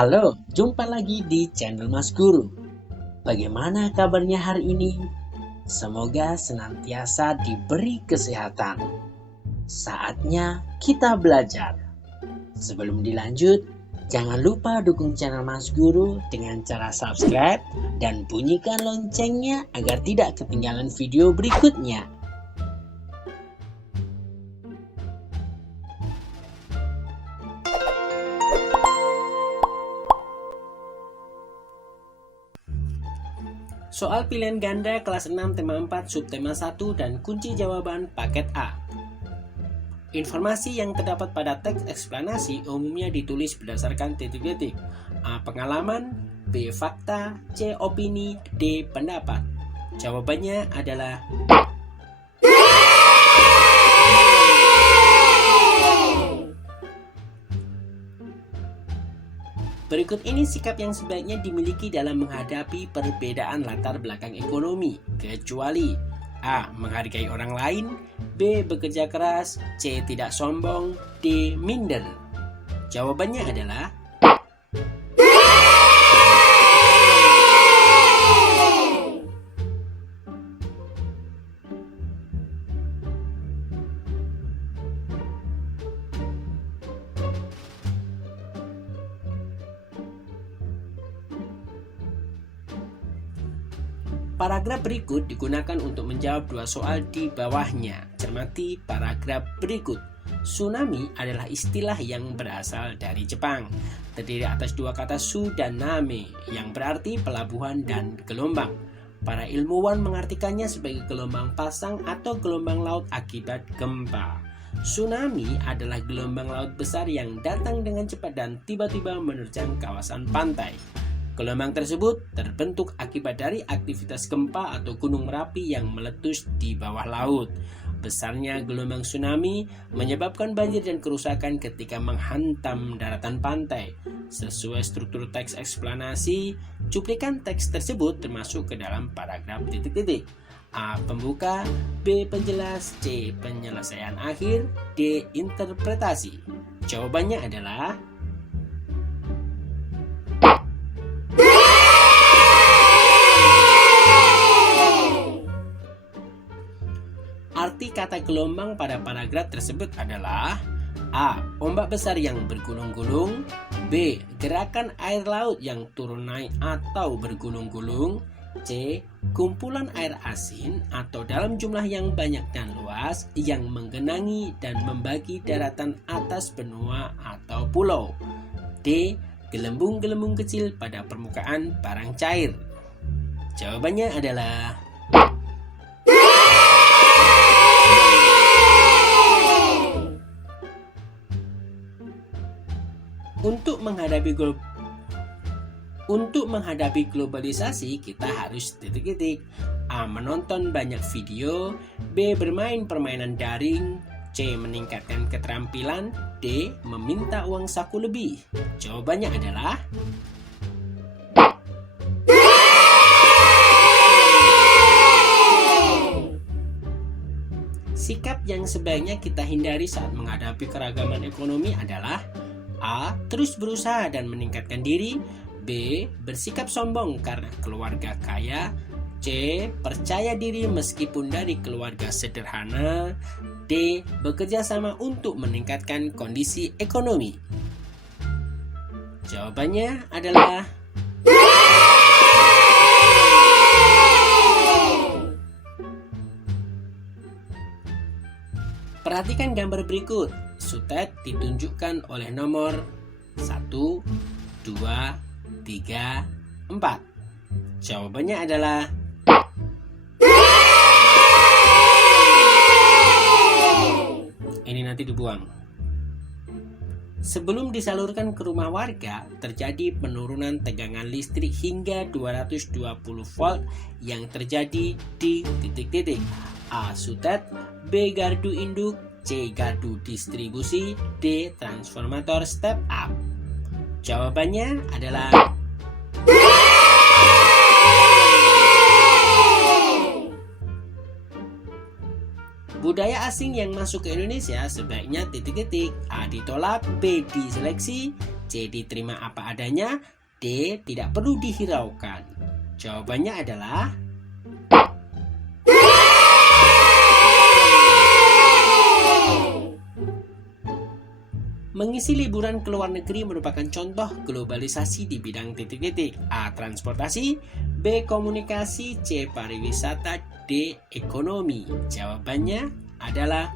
Halo, jumpa lagi di channel Mas Guru. Bagaimana kabarnya hari ini? Semoga senantiasa diberi kesehatan. Saatnya kita belajar. Sebelum dilanjut, jangan lupa dukung channel Mas Guru dengan cara subscribe dan bunyikan loncengnya agar tidak ketinggalan video berikutnya. Soal pilihan ganda kelas 6 tema 4 subtema 1 dan kunci jawaban paket A. Informasi yang terdapat pada teks eksplanasi umumnya ditulis berdasarkan titik-titik. A. Pengalaman, B. Fakta, C. Opini, D. Pendapat. Jawabannya adalah berikut ini sikap yang sebaiknya dimiliki dalam menghadapi perbedaan latar belakang ekonomi, kecuali A. Menghargai orang lain, B. Bekerja keras, C. Tidak sombong, D. Minder. Jawabannya adalah paragraf berikut digunakan untuk menjawab dua soal di bawahnya. Cermati paragraf berikut. Tsunami adalah istilah yang berasal dari Jepang. Terdiri atas dua kata su dan name yang berarti pelabuhan dan gelombang. Para ilmuwan mengartikannya sebagai gelombang pasang atau gelombang laut akibat gempa. Tsunami adalah gelombang laut besar yang datang dengan cepat dan tiba-tiba menerjang kawasan pantai. Gelombang tersebut terbentuk akibat dari aktivitas gempa atau gunung Merapi yang meletus di bawah laut. Besarnya gelombang tsunami menyebabkan banjir dan kerusakan ketika menghantam daratan pantai. Sesuai struktur teks eksplanasi, cuplikan teks tersebut termasuk ke dalam paragraf titik-titik. A. Pembuka, B. Penjelas, C. Penyelesaian akhir, D. Interpretasi. Jawabannya adalah arti kata gelombang pada paragraf tersebut adalah A. Ombak besar yang bergulung-gulung, B. Gerakan air laut yang turun naik atau bergulung-gulung, C. Kumpulan air asin atau dalam jumlah yang banyak dan luas yang menggenangi dan membagi daratan atas benua atau pulau, D. Gelembung-gelembung kecil pada permukaan barang cair. Jawabannya adalah Untuk menghadapi globalisasi, kita harus titik-titik. A. Menonton banyak video, B. Bermain permainan daring, C. Meningkatkan keterampilan, D. Meminta uang saku lebih. Jawabannya adalah sikap yang sebaiknya kita hindari saat menghadapi keragaman ekonomi adalah A. Terus berusaha dan meningkatkan diri, B. Bersikap sombong karena keluarga kaya, C. Percaya diri meskipun dari keluarga sederhana, D. Bekerja sama untuk meningkatkan kondisi ekonomi. Jawabannya adalah perhatikan gambar berikut. Sutet ditunjukkan oleh nomor 1, 2, 3, 4. Jawabannya adalah ini nanti dibuang. Sebelum disalurkan ke rumah warga, terjadi penurunan tegangan listrik hingga 220 volt yang terjadi di titik-titik. A. Sutet, B. Gardu induk, C. Gardu distribusi, D. Transformator step up. Jawabannya adalah budaya asing yang masuk ke Indonesia sebaiknya titik-titik. A. Ditolak, B. Diseleksi, C. Diterima apa adanya, D. Tidak perlu dihiraukan. Jawabannya adalah mengisi liburan ke luar negeri merupakan contoh globalisasi di bidang titik-titik. A. Transportasi, B. Komunikasi, C. Pariwisata, D. Ekonomi. Jawabannya adalah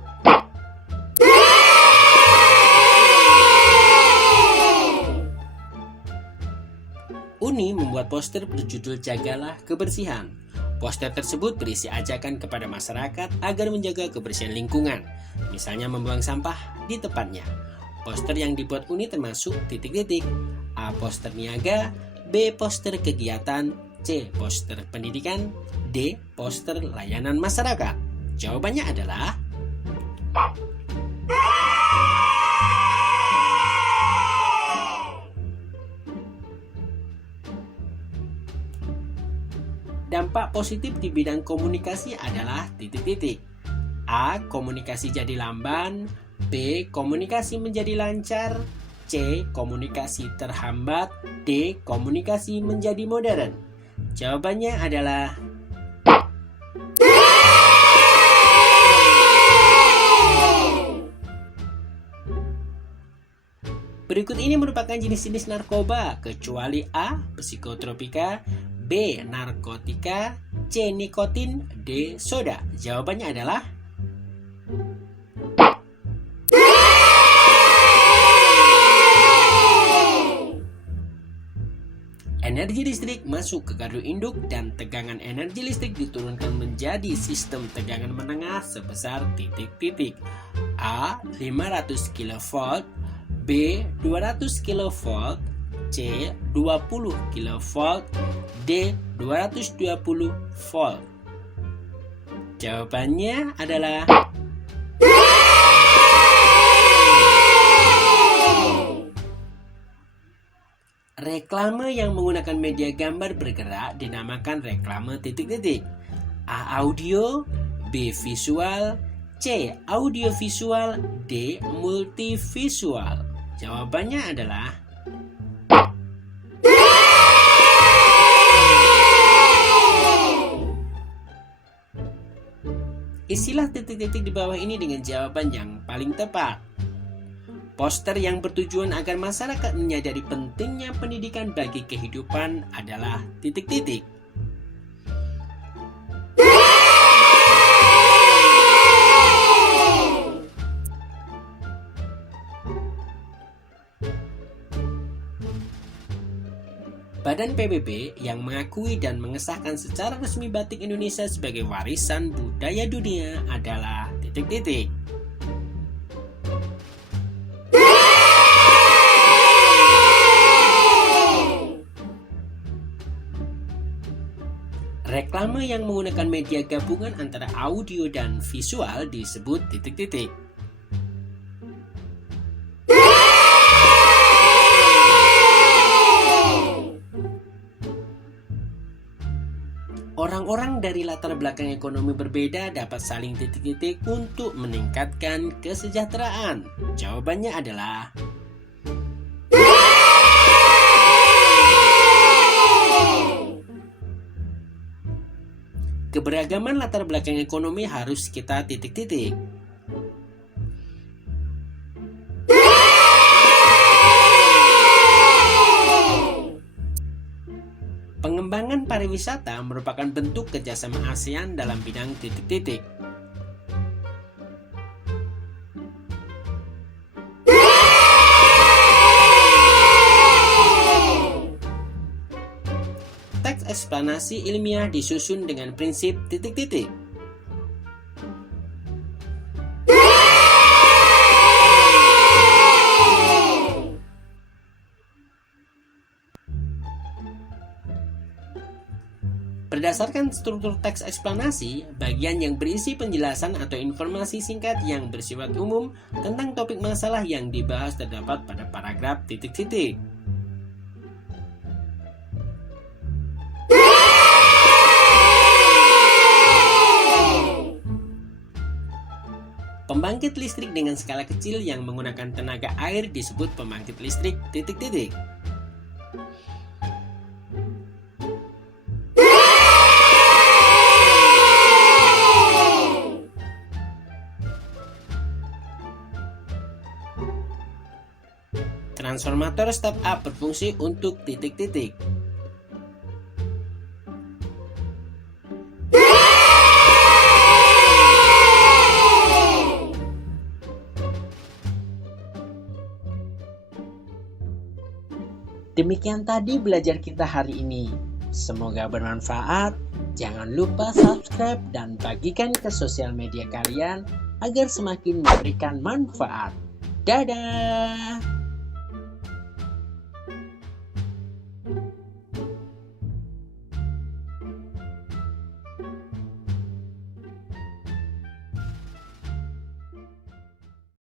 Uni membuat poster berjudul Jagalah Kebersihan. Poster tersebut berisi ajakan kepada masyarakat agar menjaga kebersihan lingkungan, misalnya membuang sampah di tempatnya. Poster yang dibuat Uni termasuk titik-titik. A. Poster niaga, B. Poster kegiatan, C. Poster pendidikan, D. Poster layanan masyarakat. Jawabannya adalah dampak positif di bidang komunikasi adalah titik-titik. A. Komunikasi jadi lamban, B. Komunikasi menjadi lancar, C. Komunikasi terhambat, D. Komunikasi menjadi modern. Jawabannya adalah berikut ini merupakan jenis-jenis narkoba, kecuali A. Psikotropika, B. Narkotika, C. Nikotin, D. Soda. Jawabannya adalah energi listrik masuk ke gardu induk dan tegangan energi listrik diturunkan menjadi sistem tegangan menengah sebesar titik-titik. A. 500 kV, B. 200 kV, C. 20 kV, D. 220 volt. Jawabannya adalah reklame yang menggunakan media gambar bergerak dinamakan reklame titik-titik. A. Audio, B. Visual, C. Audiovisual, D. Multivisual. Jawabannya adalah isilah titik-titik di bawah ini dengan jawaban yang paling tepat. Poster yang bertujuan agar masyarakat menyadari pentingnya pendidikan bagi kehidupan adalah titik-titik. Badan PBB yang mengakui dan mengesahkan secara resmi batik Indonesia sebagai warisan budaya dunia adalah titik-titik. Reklame yang menggunakan media gabungan antara audio dan visual disebut titik-titik. Orang-orang dari latar belakang ekonomi berbeda dapat saling titik-titik untuk meningkatkan kesejahteraan. Jawabannya adalah keberagaman latar belakang ekonomi harus kita titik-titik. Pengembangan pariwisata merupakan bentuk kerjasama ASEAN dalam bidang titik-titik. Teks eksplanasi ilmiah disusun dengan prinsip titik-titik. Berdasarkan struktur teks eksplanasi, bagian yang berisi penjelasan atau informasi singkat yang bersifat umum tentang topik masalah yang dibahas terdapat pada paragraf titik-titik. Pembangkit Pembangkit listrik dengan skala kecil yang menggunakan tenaga air disebut pembangkit listrik titik-titik. Transformator step up berfungsi untuk titik-titik. Demikian tadi belajar kita hari ini. Semoga bermanfaat. Jangan lupa subscribe dan bagikan ke sosial media kalian agar semakin memberikan manfaat. Dadah!